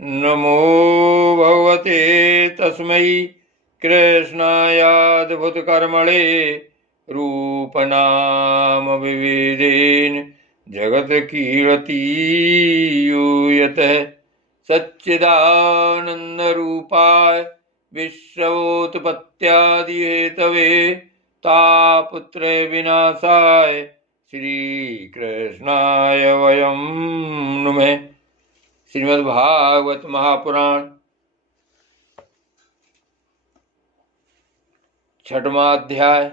नमो भगवते तस्मै कृष्णायाद्भुतकर्मणे रूपनाम विविधेन जगत्कीर्तियूयतः सच्चिदानन्दरूपाय विश्वोत्पत्त्यादिहेतवे तापत्रय विनाशाय श्रीकृष्णाय वयं नुमः। श्रीमद्भागवत महापुराण छठवां अध्याय।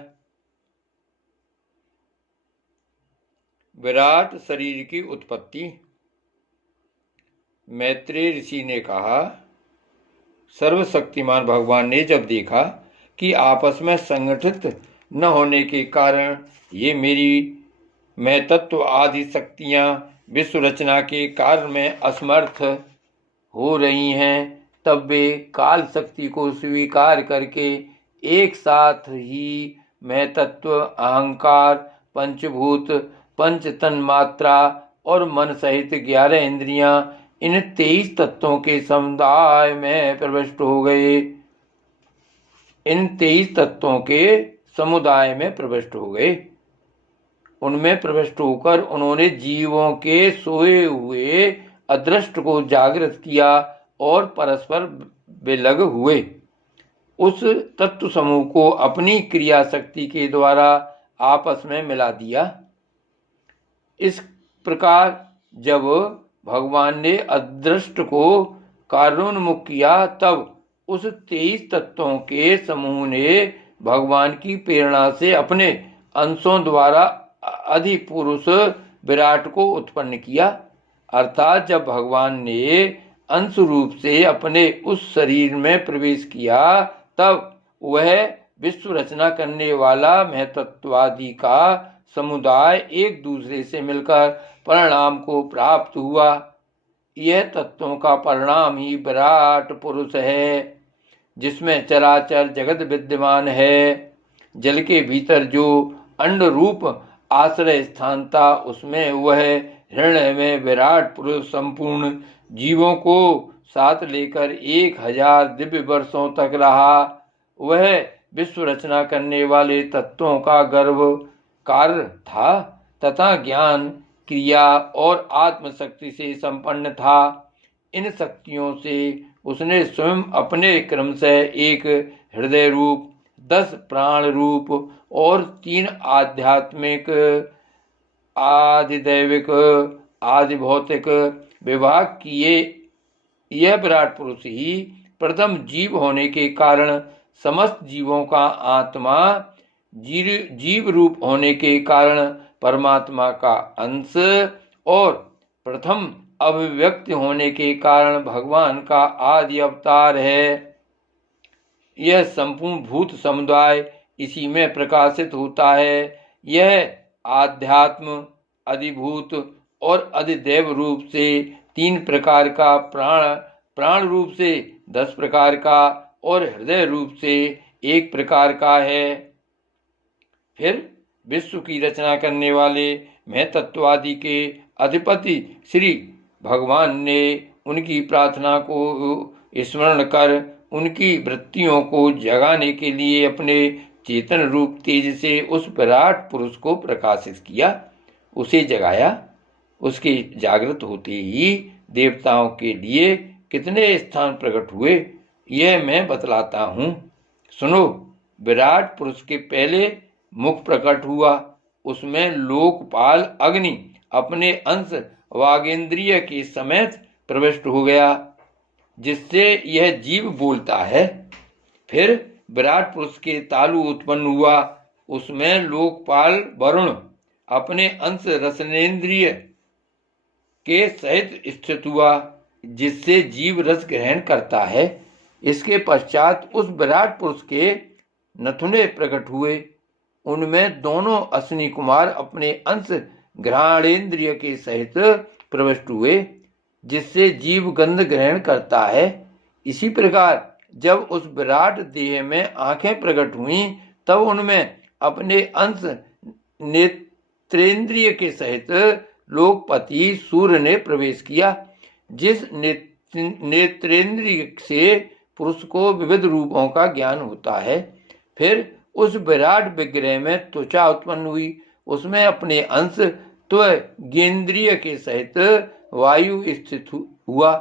विराट शरीर की उत्पत्ति। मैत्रेय ऋषि ने कहा, सर्वशक्तिमान भगवान ने जब देखा कि आपस में संगठित न होने के कारण ये मेरी मैं तत्व आदि शक्तियां विश्व रचना के कार्य में असमर्थ हो रही हैं, तब वे काल शक्ति को स्वीकार करके एक साथ ही मैं तत्व, अहंकार, पंचभूत, पंच तन्मात्रा और मन सहित 11 इंद्रियां इन 23 तत्वों के समुदाय में प्रविष्ट हो गए। इन 23 तत्वों के समुदाय में प्रविष्ट हो गए। उनमें प्रविष्ट होकर उन्होंने जीवों के सोए हुए अदृष्ट को जागृत किया और परस्पर विलग हुए। उस तत्व समूह को अपनी क्रिया शक्ति के द्वारा आपस में मिला दिया। इस प्रकार जब भगवान ने अदृष्ट को कार्योन्मुख किया, तब उस 23 तत्वों के समूह ने भगवान की प्रेरणा से अपने अंशों द्वारा अधिपुरुष विराट को उत्पन्न किया। अर्थात जब भगवान ने अंश रूप से अपने उस शरीर में प्रवेश किया, तब वह विश्व रचना करने वाला महतत्वादि का समुदाय एक दूसरे से मिलकर परिणाम को प्राप्त हुआ। यह तत्वों का परिणाम ही विराट पुरुष है, जिसमें चराचर जगत विद्यमान है। जल के भीतर जो अंड रूप आश्रय स्थान था, उसमें वह हृदय में विराट पुरुष संपूर्ण जीवों को साथ लेकर 1000 दिव्य वर्षों तक रहा। वह विश्व रचना करने वाले तत्वों का गर्भ कार्य था तथा ज्ञान, क्रिया और आत्मशक्ति से संपन्न था। इन शक्तियों से उसने स्वयं अपने क्रमशः एक हृदय रूप, 10 प्राण रूप और 3 आध्यात्मिक, आदिदैविक, आदि भौतिक विभाग किए। यह विराट पुरुष ही प्रथम जीव होने के कारण समस्त जीवों का आत्मा, जीव रूप होने के कारण परमात्मा का अंश और प्रथम अभिव्यक्ति होने के कारण भगवान का आदि अवतार है। यह संपूर्ण भूत समुदाय इसी में प्रकाशित होता है। यह आध्यात्म, अधिभूत और अधिदैव रूप से 3 प्रकार का, प्राण रूप से 10 प्रकार का और हृदय रूप से 1 प्रकार का है। फिर विश्व की रचना करने वाले मैं तत्वादि के अधिपति श्री भगवान ने उनकी प्रार्थना को स्मरण कर उनकी वृत्तियों को जगाने के लिए अपने चेतन रूप तेज से उस विराट पुरुष को प्रकाशित किया, उसे जगाया। उसके जागृत होते ही देवताओं के लिए कितने स्थान प्रकट हुए, यह मैं बतलाता हूँ। सुनो। विराट पुरुष के पहले मुख प्रकट हुआ। उसमें लोकपाल अग्नि अपने अंश वागेंद्रिय के समेत प्रविष्ट हो गया, जिससे यह जीव बोलता है। फिर विराट पुरुष के तालु उत्पन्न हुआ। उसमें लोकपाल वरुण अपने अंश रसनेन्द्रिय के सहित स्थित हुआ, जिससे जीव रस ग्रहण करता है। इसके पश्चात उस विराट पुरुष के नथुने प्रकट हुए। उनमें दोनों अश्विनी कुमार अपने अंश घ्राणेन्द्रिय के सहित प्रविष्ट हुए, जिससे जीव गंध ग्रहण करता है। इसी प्रकार जब उस विराट देह में आंखें प्रकट हुईं, तब उनमें अपने अंश नेत्रेंद्रिय के सहित लोकपति सूर्य ने प्रवेश किया। जिस नेत्रेंद्रिय से पुरुष को विविध रूपों का ज्ञान होता है। फिर उस विराट विग्रह में त्वचा उत्पन्न हुई, उसमें अपने अंश त्वगेंद्रिय के सहित वायु स्थित हुआ,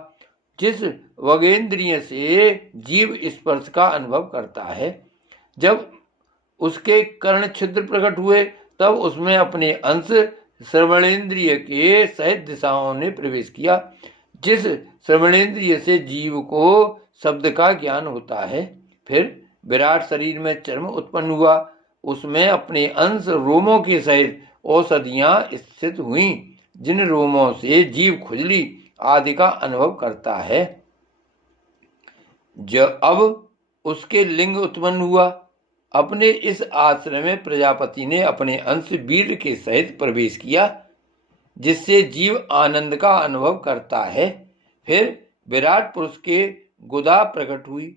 जिस वगेंद्रिय से जीव स्पर्श का अनुभव करता है। जब उसके कर्ण छिद्र प्रकट हुए तब उसमें अपने अंश श्रवणेन्द्रिय के सहित दिशाओं ने प्रवेश किया, जिस श्रवणेन्द्रिय से जीव को शब्द का ज्ञान होता है। फिर विराट शरीर में चर्म उत्पन्न हुआ, उसमें अपने अंश रोमों के सहित औषधियां स्थित हुईं, जिन रोमों से जीव खुजली आदि का अनुभव करता है। अब उसके लिंग उत्पन्न हुआ। अपने इस आश्रय में प्रजापति ने अपने अंश वीर के सहित प्रवेश किया, जिससे जीव आनंद का अनुभव करता है। फिर विराट पुरुष के गुदा प्रकट हुई,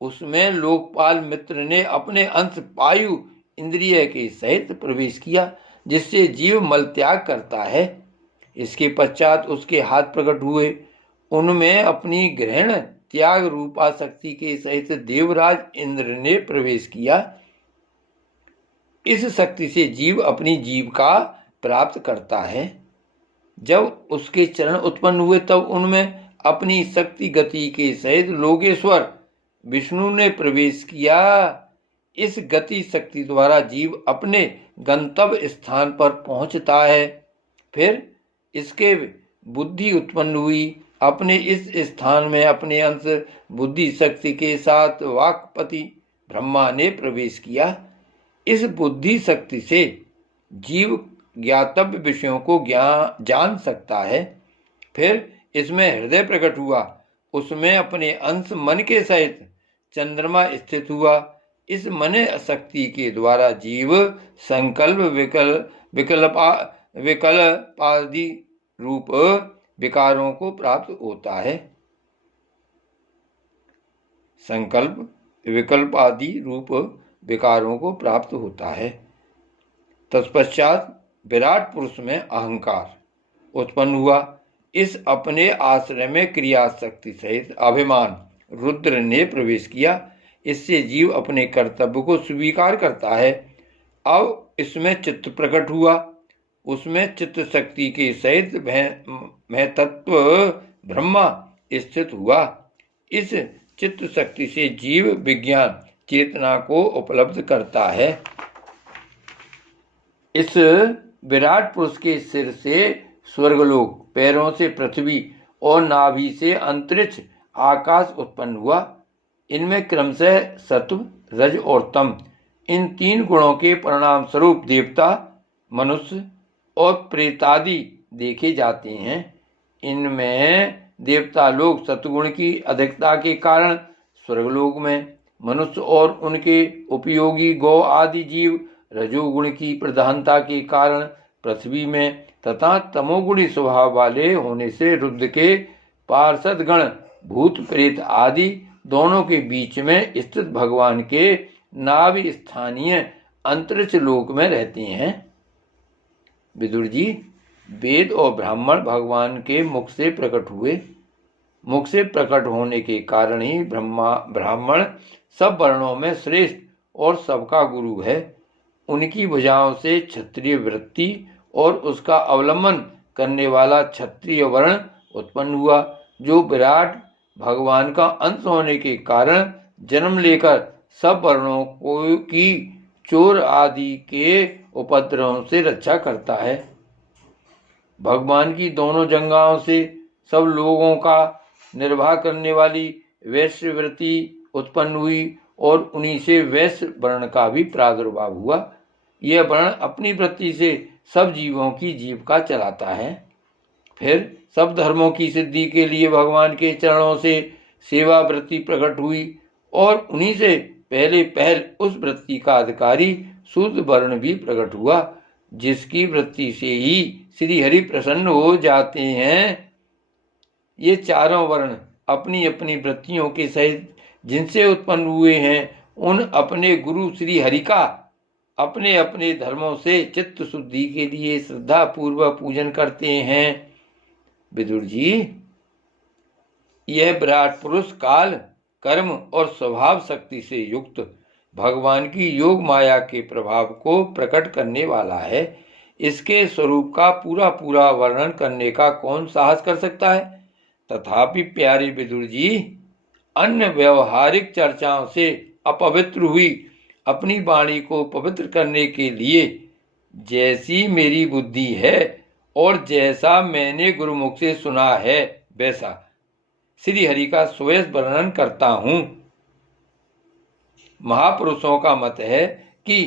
उसमें लोकपाल मित्र ने अपने अंश पायु इंद्रिय के सहित प्रवेश किया, जिससे जीव मल त्याग करता है। इसके पश्चात उसके हाथ प्रकट हुए, उनमें अपनी ग्रहण त्याग रूपा शक्ति के सहित देवराज इंद्र ने प्रवेश किया। इस शक्ति से जीव अपनी जीविका प्राप्त करता है। जब उसके चरण उत्पन्न हुए तब उनमें अपनी शक्ति गति के सहित लोकेश्वर विष्णु ने प्रवेश किया। इस गति शक्ति द्वारा जीव अपने गंतव्य स्थान पर पहुंचता है। फिर इसके बुद्धि उत्पन्न हुई, अपने इस स्थान में अपने अंश बुद्धि शक्ति के साथ वाक्पति ब्रह्मा ने प्रवेश किया। इस बुद्धि शक्ति से जीव ज्ञातव्य विषयों को जान सकता है। फिर इसमें हृदय प्रकट हुआ, उसमें अपने अंश मन के सहित चंद्रमा स्थित हुआ। इस मन शक्ति के द्वारा जीव संकल्प विकल्पादि रूप विकारों को प्राप्त होता है। संकल्प विकल्प आदि रूप विकारों को प्राप्त होता है। तत्पश्चात विराट पुरुष में अहंकार उत्पन्न हुआ। इस अपने आश्रय में क्रिया शक्ति सहित अभिमान रुद्र ने प्रवेश किया। इससे जीव अपने कर्तव्य को स्वीकार करता है। अब इसमें चित्त प्रकट हुआ, उसमें चित्त शक्ति के सहित महतत्व ब्रह्मा स्थित हुआ। इस चित्त शक्ति से जीव विज्ञान चेतना को उपलब्ध करता है। इस विराट पुरुष के सिर से स्वर्गलोक, पैरों से पृथ्वी और नाभि से अंतरिक्ष आकाश उत्पन्न हुआ। इनमें क्रमशः सत्व, रज और तम, इन तीन गुणों के परिणाम स्वरूप देवता, मनुष्य और प्रेतादि देखे जाते हैं। इनमें देवता लोग सत्वगुण की अधिकता के कारण स्वर्गलोक में, मनुष्य और उनके उपयोगी गौ आदि जीव रजोगुण की प्रधानता के कारण पृथ्वी में, तथा तमोगुणी स्वभाव वाले होने से रुद्र के पार्षद गण भूत प्रेत आदि दोनों के बीच में स्थित भगवान के नाभि स्थानीय अंतरिक्ष लोक में रहते हैं। विदुर जी, वेद और ब्राह्मण भगवान के मुख से प्रकट हुए। मुख से प्रकट होने के कारण ही ब्राह्मण सब वर्णों में श्रेष्ठ और सबका गुरु है। उनकी भुजाओं से क्षत्रिय वृत्ति और उसका अवलंबन करने वाला क्षत्रिय वर्ण उत्पन्न हुआ, जो विराट भगवान का अंश होने के कारण जन्म लेकर सब वर्णों की चोर आदि के उपद्रवों से रक्षा करता है। भगवान की दोनों जंघाओं से सब लोगों का निर्वाह करने वाली वैश्य वृत्ति उत्पन्न हुई और उन्हीं से वैश्य वर्ण का भी प्रादुर्भाव हुआ। यह वर्ण अपनी वृत्ति से सब जीवों की जीविका चलाता है। फिर सब धर्मों की सिद्धि के लिए भगवान के चरणों से सेवा वृत्ति प्रकट हुई और उन्हीं से पहल उस वृत्ति का अधिकारी शुद्ध वर्ण भी प्रकट हुआ, जिसकी वृत्ति से ही श्री हरि प्रसन्न हो जाते हैं। ये चारों वर्ण अपनी अपनी वृत्तियों के सहित जिनसे उत्पन्न हुए हैं, उन अपने गुरु श्री हरि का अपने अपने धर्मों से चित्त शुद्धि के लिए श्रद्धा पूर्वक पूजन करते हैं। विदुर जी, यह विराट पुरुष काल, कर्म और स्वभाव शक्ति से युक्त भगवान की योग माया के प्रभाव को प्रकट करने वाला है। इसके स्वरूप का पूरा पूरा वर्णन करने का कौन साहस कर सकता है। तथापि प्यारे विदुर जी, अन्य व्यवहारिक चर्चाओं से अपवित्र हुई अपनी वाणी को पवित्र करने के लिए जैसी मेरी बुद्धि है और जैसा मैंने गुरुमुख से सुना है, वैसा श्री हरि का स्वयं वर्णन करता हूं। महापुरुषों का मत है कि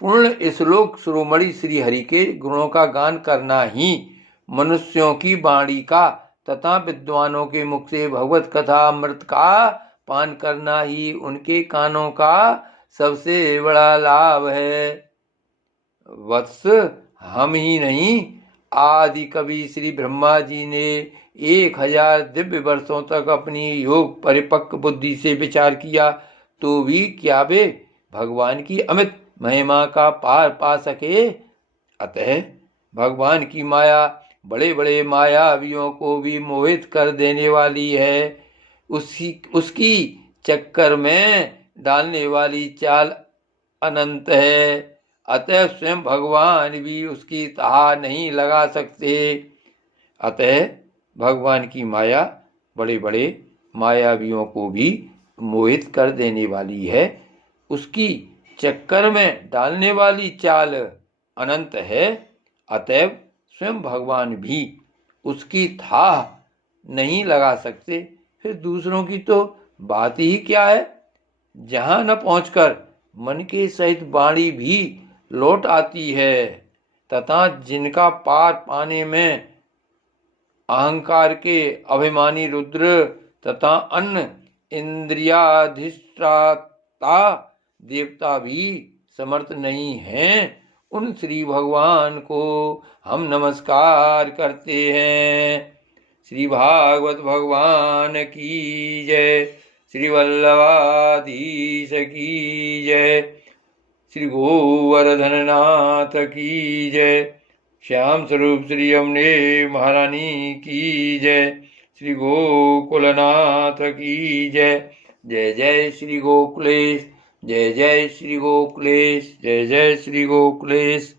पूर्ण श्लोक शिरोमणि श्री हरि के गुणों का गान करना ही मनुष्यों की वाणी का तथा विद्वानों के मुख से भगवत कथा अमृत का पान करना ही उनके कानों का सबसे बड़ा लाभ है। वत्स, हम ही नहीं, आदि कवि श्री ब्रह्मा जी ने 1000 दिव्य वर्षों तक अपनी योग परिपक्व बुद्धि से विचार किया तो भी क्या वे भगवान की अमित महिमा का पार पा सके। अतः भगवान की माया बड़े बड़े मायावियों को भी मोहित कर देने वाली है। उसकी चक्कर में डालने वाली चाल अनंत है। अतः स्वयं भगवान भी उसकी ताह नहीं लगा सकते। अतः भगवान की माया बड़े बड़े मायावियों को भी मोहित कर देने वाली है। उसकी चक्कर में डालने वाली चाल अनंत है। अतएव स्वयं भगवान भी उसकी थाह नहीं लगा सकते। फिर दूसरों की तो बात ही क्या है। जहां न पहुंचकर मन के सहित वाणी भी लौट आती है तथा जिनका पार पाने में अहंकार के अभिमानी रुद्र तथा अन्य इंद्रियाधिष्ठाता देवता भी समर्थ नहीं हैं, उन श्री भगवान को हम नमस्कार करते हैं। श्री भागवत भगवान की जय। श्री वल्लभाधीश की जय। श्री गोवर्धन नाथ की जय। श्याम स्वरूप श्री अम्बे महारानी की जय। श्री गोकुलनाथ की जय। जय जय श्री गोकुलेश, जय जय श्री गोकुलेश, जय जय श्री गोकुलेश।